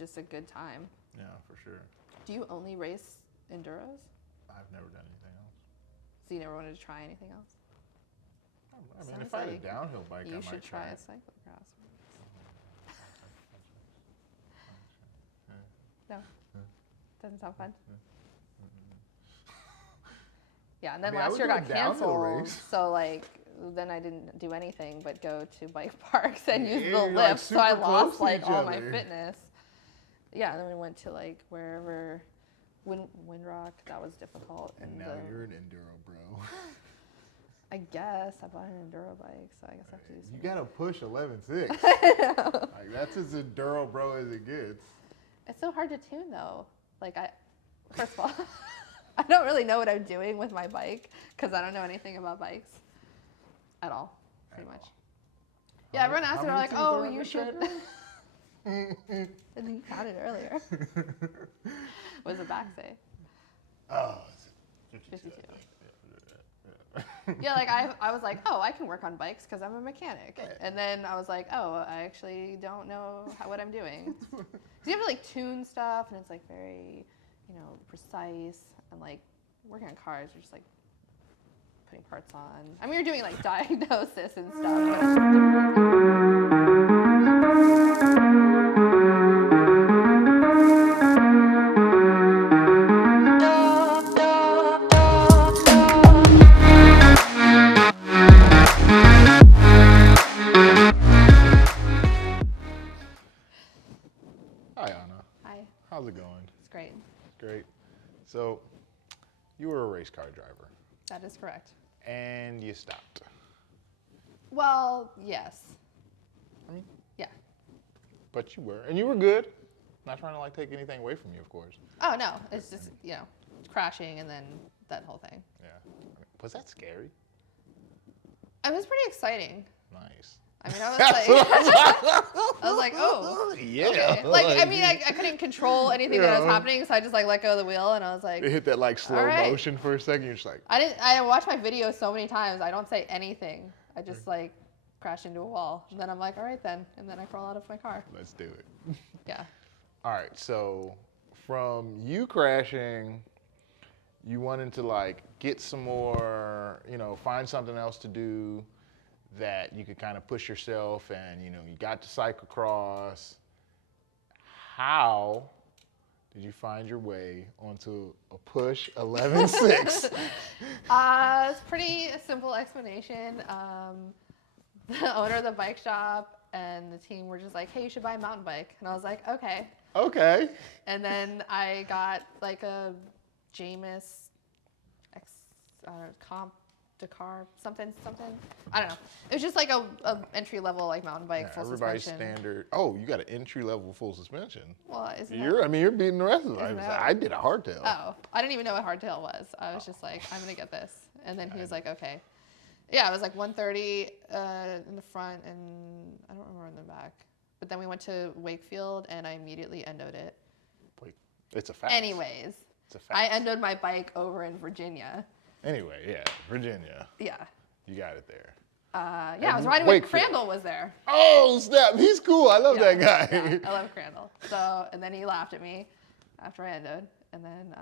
just a good time. Yeah, for sure. Do you only race enduros? I've never done anything else. So you never wanted to try anything else? I mean, if I had a downhill bike, I might try. You should try a cyclocross. No? Doesn't sound fun? Yeah, and then last year got canceled, so like then I didn't do anything but go to bike parks and use the lift, like so I lost like all my fitness. Yeah, and then we went to like wherever, Windrock, that was difficult. And now you're an enduro bro. I guess I bought an enduro bike, so I guess I have to do something. You gotta push 11.6. Like that's as enduro bro as it gets. It's so hard to tune though. Like first of all, I don't really know what I'm doing with my bike because I don't know anything about bikes at all, pretty much. Yeah, everyone asks me, they're like, oh, you should. And then you counted earlier. What does the back say? Oh, 52. Yeah, like I was like, oh, I can work on bikes because I'm a mechanic. And then I was like, oh, I actually don't know what I'm doing. So you have to like tune stuff, and it's like very, precise. And like working on cars, you're just like putting parts on. I mean, you're doing like diagnosis and stuff. Hi, Anna. Hi. How's it going? It's great. Great. So, you were a race car driver. That is correct. And you stopped. Well, yes. I mean, yeah. But you were, and you were good. Not trying to like take anything away from you, of course. Oh no, it's just crashing and then that whole thing. Yeah. Was that scary? It was pretty exciting. Nice. I mean, I was like, oh, yeah. Okay. Like, I mean, I couldn't control anything that was happening, so I just like let go of the wheel, and I was like, it hit that like slow motion for a second. You're just like, I watched my video so many times. I don't say anything. I just like crash into a wall, and then I'm like, all right then, and then I crawl out of my car. Let's do it. Yeah. All right. So from you crashing, you wanted to like get some more, find something else to do that you could kind of push yourself, and you got to cyclocross. How did you find your way onto a push 11.6? It's a pretty simple explanation. The owner of the bike shop and the team were just like, hey, you should buy a mountain bike. And I was like, okay. Okay. And then I got like a Jamis Comp Dakar something. I don't know. It was just like a entry level like mountain bike, full everybody's suspension. standard. Oh, you got an entry level full suspension. Well, you're beating the rest of them. I did a hardtail. Oh, I didn't even know what hardtail was. I was just like, I'm gonna get this, and then he was like, okay. Yeah, it was like 130 in the front, and I don't remember in the back. But then we went to Wakefield, and I immediately endoed it. Wait, it's a fact. Anyways, it's a fact. I endoed my bike over in Virginia. Anyway, yeah, Virginia. Yeah. You got it there. Yeah, I was riding with Crandall was there. Oh, snap. He's cool. I love that guy. Yeah, I love Crandall. So, and then he laughed at me after I endoed, and then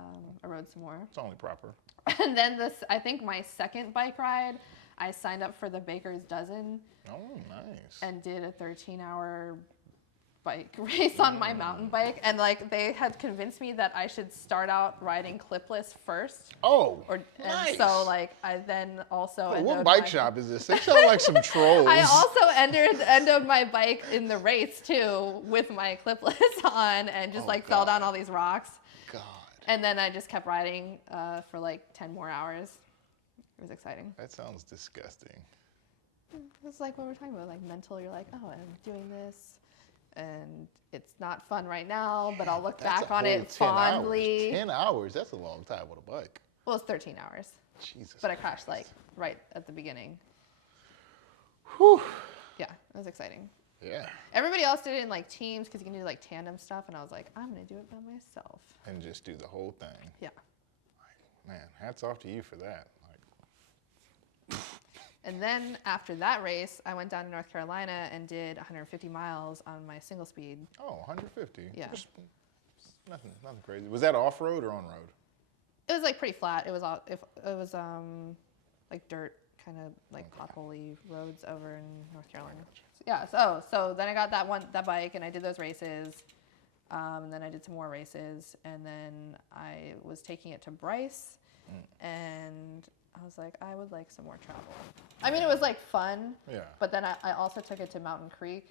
I rode some more. It's only proper. And then I think my second bike ride, I signed up for the Baker's Dozen. Oh, nice. And did a 13-hour bike race on my mountain bike, and like they had convinced me that I should start out riding clipless first. Oh, And nice. so like I then also what bike shop is this? They sound like some trolls. I also endoed my bike in the race too with my clipless on, and just fell down all these rocks. God. And then I just kept riding for like 10 more hours. It was exciting. That sounds disgusting. It's like what we're talking about, like mental. You're like, oh, I'm doing this. And it's not fun right now, but I'll look back on it fondly. 10 hours, that's a long time with a bike. Well, it's 13 hours. Jesus. But I crashed like right at the beginning. Whew. Yeah, it was exciting. Yeah. Everybody else did it in like teams because you can do like tandem stuff, and I was like, I'm gonna do it by myself. And just do the whole thing. Yeah. Man, hats off to you for that. And then after that race, I went down to North Carolina and did 150 miles on my single speed. Oh, 150. Yeah. Nothing crazy. Was that off road or on road? It was like pretty flat. It was like dirt, kind of like potholey roads over in North Carolina. Yeah. So then I got that bike and I did those races. And then I did some more races, and then I was taking it to Bryce, and I was like, I would like some more travel. I mean, it was like fun. Yeah. But then I also took it to Mountain Creek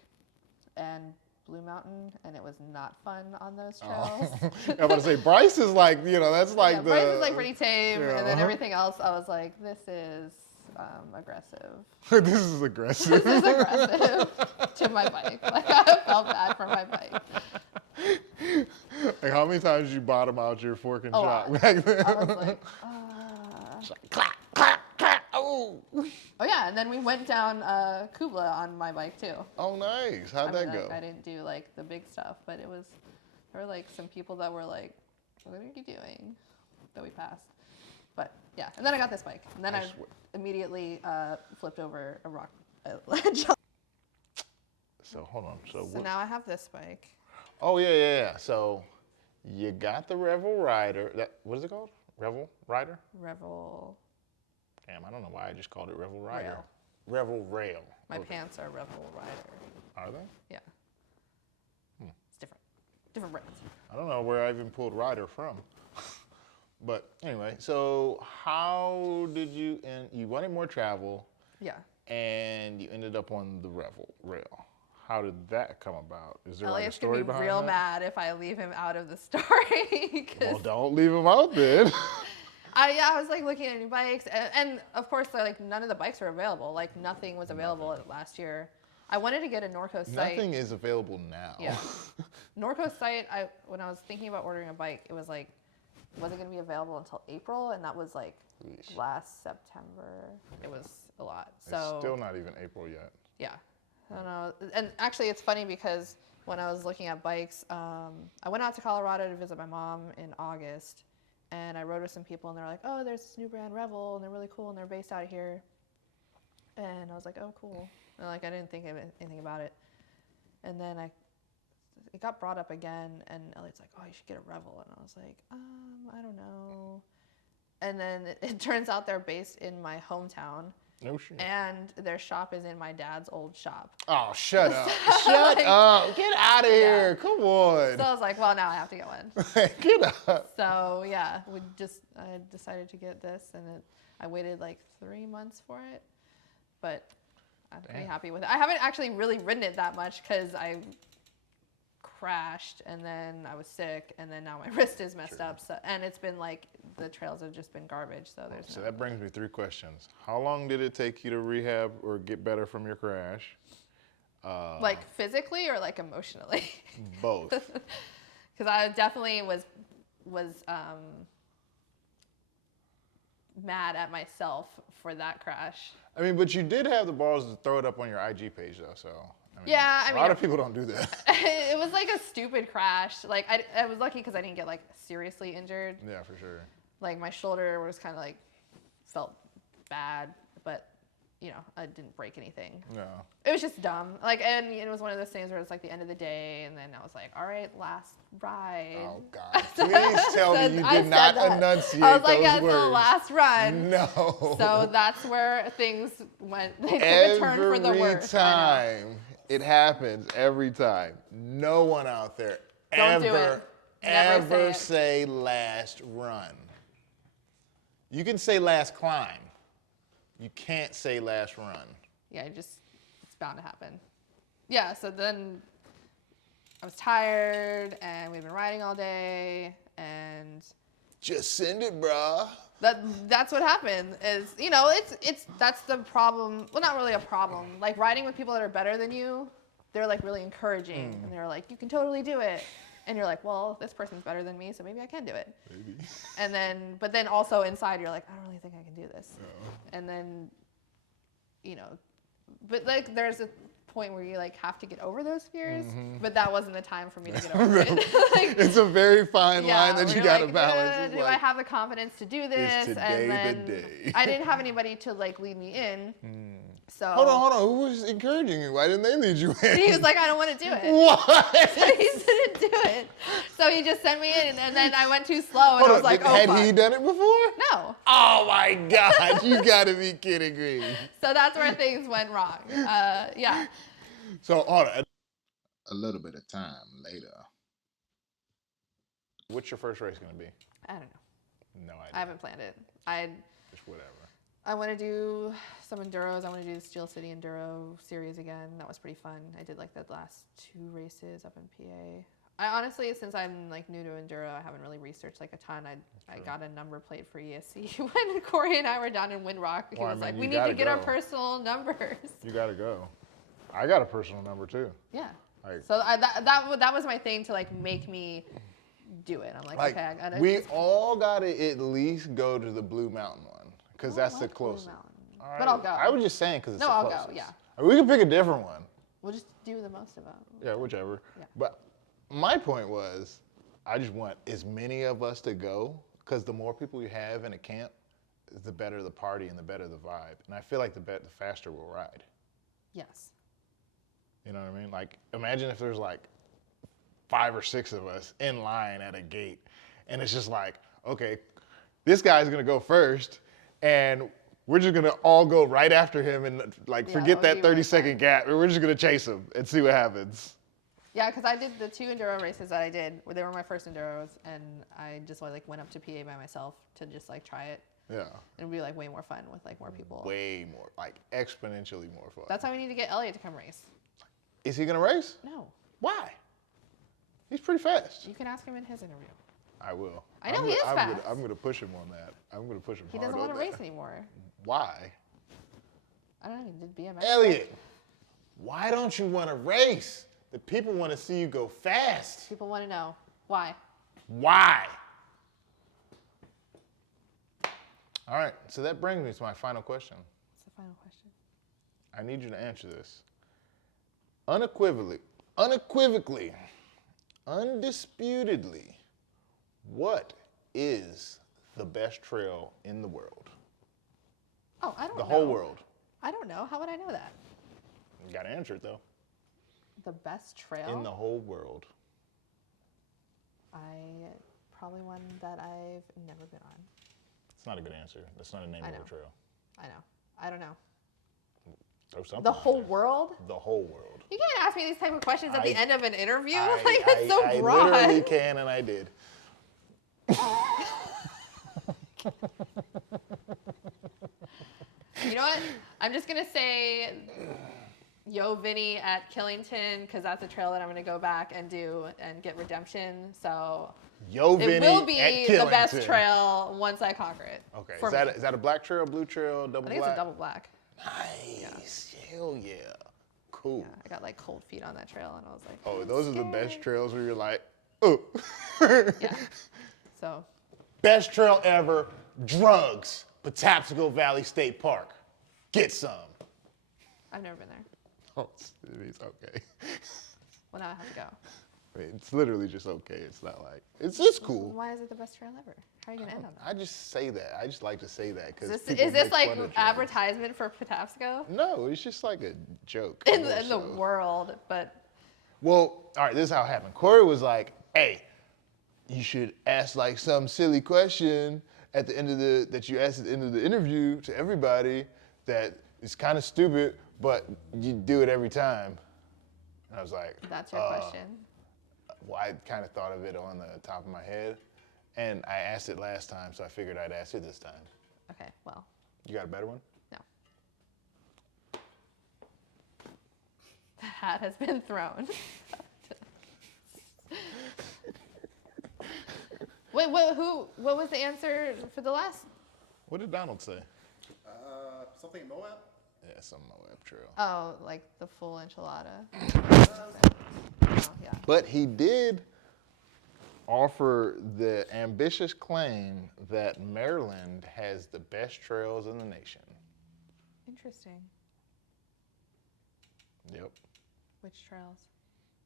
and Blue Mountain, and it was not fun on those trails. I'm about to say, Bryce is like, that's like Bryce is like pretty tame, yeah. and then everything else, I was like, this is aggressive. This is aggressive. This is aggressive to my bike. Like, I felt bad for my bike. Like, how many times did you bottom out your fork and shock lot. back then? I was like, clack, clack, clack, oh. Oh yeah, and then we went down Kubla on my bike too. Oh, nice. How'd that go? I didn't do like the big stuff, but there were like some people that were like, what are you doing? That we passed. But yeah, and then I got this bike, and then I immediately flipped over a rock ledge. So hold on. So now I have this bike. Oh yeah. So you got the Revel Rider. What is it called? Revel Rider? Revel. Damn, I don't know why I just called it Revel Rider. Rail. Revel Rail. My pants are Revel Rider. Are they? Yeah. It's different. Different brands. I don't know where I even pulled Rider from. But anyway, so how did you you wanted more travel? Yeah. And you ended up on the Revel Rail. How did that come about? Is there Elliot's like a story gonna be behind real that? mad if I leave him out of the story. Well, don't leave him out then. I was like looking at new bikes, and of course, like none of the bikes were available. Like nothing was available last year. I wanted to get a Norco site. Nothing is available now. Yeah. Norco site. When I was thinking about ordering a bike, it was like, wasn't going to be available until April, and that was like last September. It was a lot. So it's still not even April yet. Yeah. I don't know. And actually, it's funny because when I was looking at bikes, I went out to Colorado to visit my mom in August, and I rode with some people, and they're like, oh, there's this new brand, Revel, and they're really cool, and they're based out of here. And I was like, oh, cool. And like, I didn't think of anything about it. And then it got brought up again, and Elliot's like, oh, you should get a Revel. And I was like, I don't know. And then it turns out they're based in my hometown. No shit. And their shop is in my dad's old shop. Oh, shut up. Shut up. Get out of here. Come on. So I was like, well, now I have to get one. Get up. So yeah, I decided to get this, and I waited like 3 months for it, but I'm pretty happy with it. I haven't actually really ridden it that much because I crashed, and then I was sick, and then now my wrist is messed up. So, and it's been like, the trails have just been garbage. So that brings me 3 questions. How long did it take you to rehab or get better from your crash? Like physically or like emotionally? Both. Because I definitely was mad at myself for that crash. I mean, but you did have the balls to throw it up on your IG page, though. So I mean, yeah, I mean, a lot of people don't do that. It was like a stupid crash. Like I was lucky because I didn't get like seriously injured. Yeah, for sure. Like my shoulder was kind of like felt bad, but you know, I didn't break anything. No. It was just dumb. Like, and it was one of those things where it's like the end of the day, and then I was like, all right, last ride. Oh God! Please tell me you did not enunciate I was like, those that's words. the last run. No. So that's where things went. They took a turn for the worse. Every time it happens. Every time. No one out there Don't do it. ever say last run. You can say last climb. You can't say last run. Yeah, it's bound to happen. Yeah, so then I was tired, and we'd been riding all day, and just send it, bruh. That's what happened. Is, you know, that's the problem. Well, not really a problem. Like riding with people that are better than you, they're like really encouraging, and they're like, you can totally do it. And you're like, well, this person's better than me, so maybe I can do it. Maybe. And then, but then also inside, you're like, I don't really think I can do this. No. And then, you know, but like there's a point where you like have to get over those fears, but that wasn't the time for me to get over it. Like, it's a very fine line that you got to balance. Do I have the confidence to do this? Is today and then the day? I didn't have anybody to like lead me in. So Hold on. Who was encouraging you? Why didn't they lead you in? he was like, I don't want to do it. What? He didn't do it. So he just sent me in, and then I went too slow, and Hold I was on, like, oh, had fuck. he done it before? No. Oh my God, you gotta be kidding me. So that's where things went wrong. Yeah. So hold on. A little bit of time later. What's your first race gonna be? I don't know. No idea. I haven't planned it. Just whatever. I want to do some enduros. I want to do the Steel City Enduro series again. That was pretty fun. I did like the last 2 races up in PA. I honestly, since I'm like new to enduro, I haven't really researched like a ton. I got a number plate for ESC when Corey and I were down in Windrock. He was like, we need to get our personal numbers. You gotta go. I got a personal number too. Yeah. Like, So that was my thing to like make me do it. I'm like okay, I gotta. We all gotta at least go to the Blue Mountain one because that's the closest. All right. But I'll go. I was just saying because it's the I'll closest. go. Yeah. We can pick a different one. We'll just do the most of them. Yeah, whichever. Yeah. But my point was, I just want as many of us to go because the more people you have in a camp, the better the party and the better the vibe. And I feel like the faster we'll ride. Yes. You know what I mean? Like, imagine if there's like 5 or 6 of us in line at a gate, and it's just like, okay, this guy's gonna go first, and we're just gonna all go right after him and like forget that 30-second gap, and we're just gonna chase him and see what happens. Yeah, because I did the 2 enduro races that I did. They were my first enduros, and I just like went up to PA by myself to just like try it. Yeah. It'd be like way more fun with like more people. Way more, like exponentially more fun. That's why we need to get Elliot to come race. Is he gonna race? No. Why? He's pretty fast. You can ask him in his interview. I will. I know he is fast. I'm gonna push him on that. I'm gonna push him He hard doesn't on want to that. race anymore. Why? I don't know. He did BMX. Elliot, why don't you want to race? The people want to see you go fast. People want to know why. Why? All right, so that brings me to my final question. What's the final question? I need you to answer this. Unequivocally, undisputedly, what is the best trail in the world? Oh, I don't know. The whole world. I don't know. How would I know that? You got to answer it, though. The best trail? In the whole world. Probably one that I've never been on. It's not a good answer. That's not a name of a trail. I know. I don't know. Throw something The out whole there. world? The whole world. You can't ask me these type of questions at the end of an interview. I That's so broad. I literally can, and I did. You know what? I'm just going to say Yo Vinny at Killington because that's a trail that I'm going to go back and do and get redemption. So Yo Vinny it will be at the best Killington. trail once I conquer it. Okay. For Is that a black trail, blue trail, double I think black? it's a double black. Nice. Yeah. Hell yeah. Cool. Yeah, I got like cold feet on that trail and I was like, Oh, I'm those are the scared. best trails where you're like, oh. Yeah. So. Best trail ever, drugs, Patapsco Valley State Park. Get some. I've never been there. Oh, it's okay. Well, now I have to go. I mean, it's literally just okay. It's not like, it's just cool. Why is it the best trail ever? How are you going to end on that? I just say that. I just like to say that because Is this like advertisement for Patapsco? No, it's just like a joke. In the world, but. Well, all right, this is how it happened. Corey was like, hey, you should ask like some silly question at the end of that you asked at the end of the interview to everybody that is kind of stupid, but you do it every time. And I was like, That's your question. Well, I kind of thought of it on the top of my head, and I asked it last time, so I figured I'd ask it this time. Okay, well. You got a better one? No. The hat has been thrown. Wait, what was the answer for the last? What did Donald say? Something in Moab? Yeah, some Moab trail. Oh, like the full enchilada. Oh, yeah. But he did offer the ambitious claim that Maryland has the best trails in the nation. Interesting. Yep. Which trails?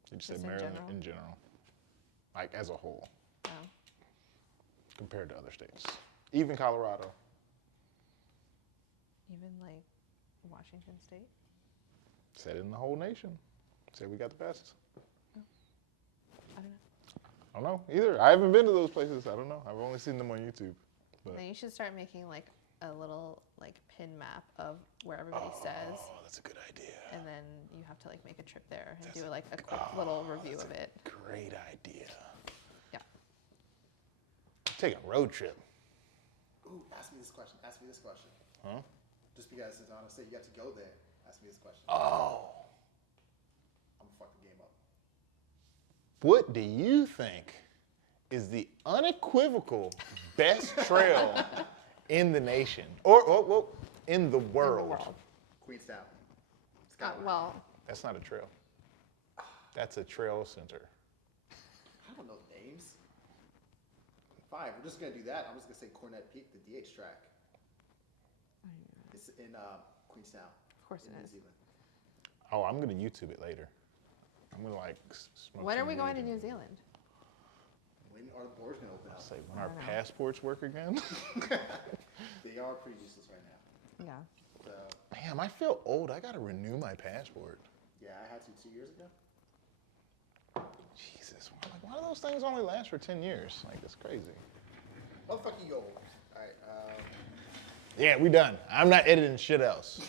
He just said Just in Maryland general? in general. Like as a whole, Oh. compared to other states. Even Colorado. Even like Washington State. Said it in the whole nation. Said we got the best. I don't know. I don't know either. I haven't been to those places. I don't know. I've only seen them on YouTube. But. Then you should start making like a little like pin map of where everybody says. Oh, that's a good idea. And then you have to like make a trip there and do like a quick little review of it. Great idea. Yeah. Take a road trip. Ooh, ask me this question. Ask me this question. Huh? Just because it's honestly you got to go there. Ask me this question. Oh. I'm gonna fuck the game up. What do you think is the unequivocal best trail in the nation? Or in the world? Queenstown. Well, That's not a trail. That's a trail center. I don't know the names. Fine, we're just gonna do that. I'm just gonna say Cornet Peak, the DH track. It's in Queenstown. of course in it New is. Zealand. Oh, I'm gonna YouTube it later. I'm gonna like smoke When are some we going to weed New and- Zealand? When are the borders gonna open I'll up? say when I our don't know. passports work again. They are pretty useless right now. Yeah. So Damn, I feel old. I gotta renew my passport. yeah, I had to 2 years ago. Jesus, why do those things only last for 10 years? Like, it's crazy. Motherfucking old. All right. Yeah, we done. I'm not editing shit else.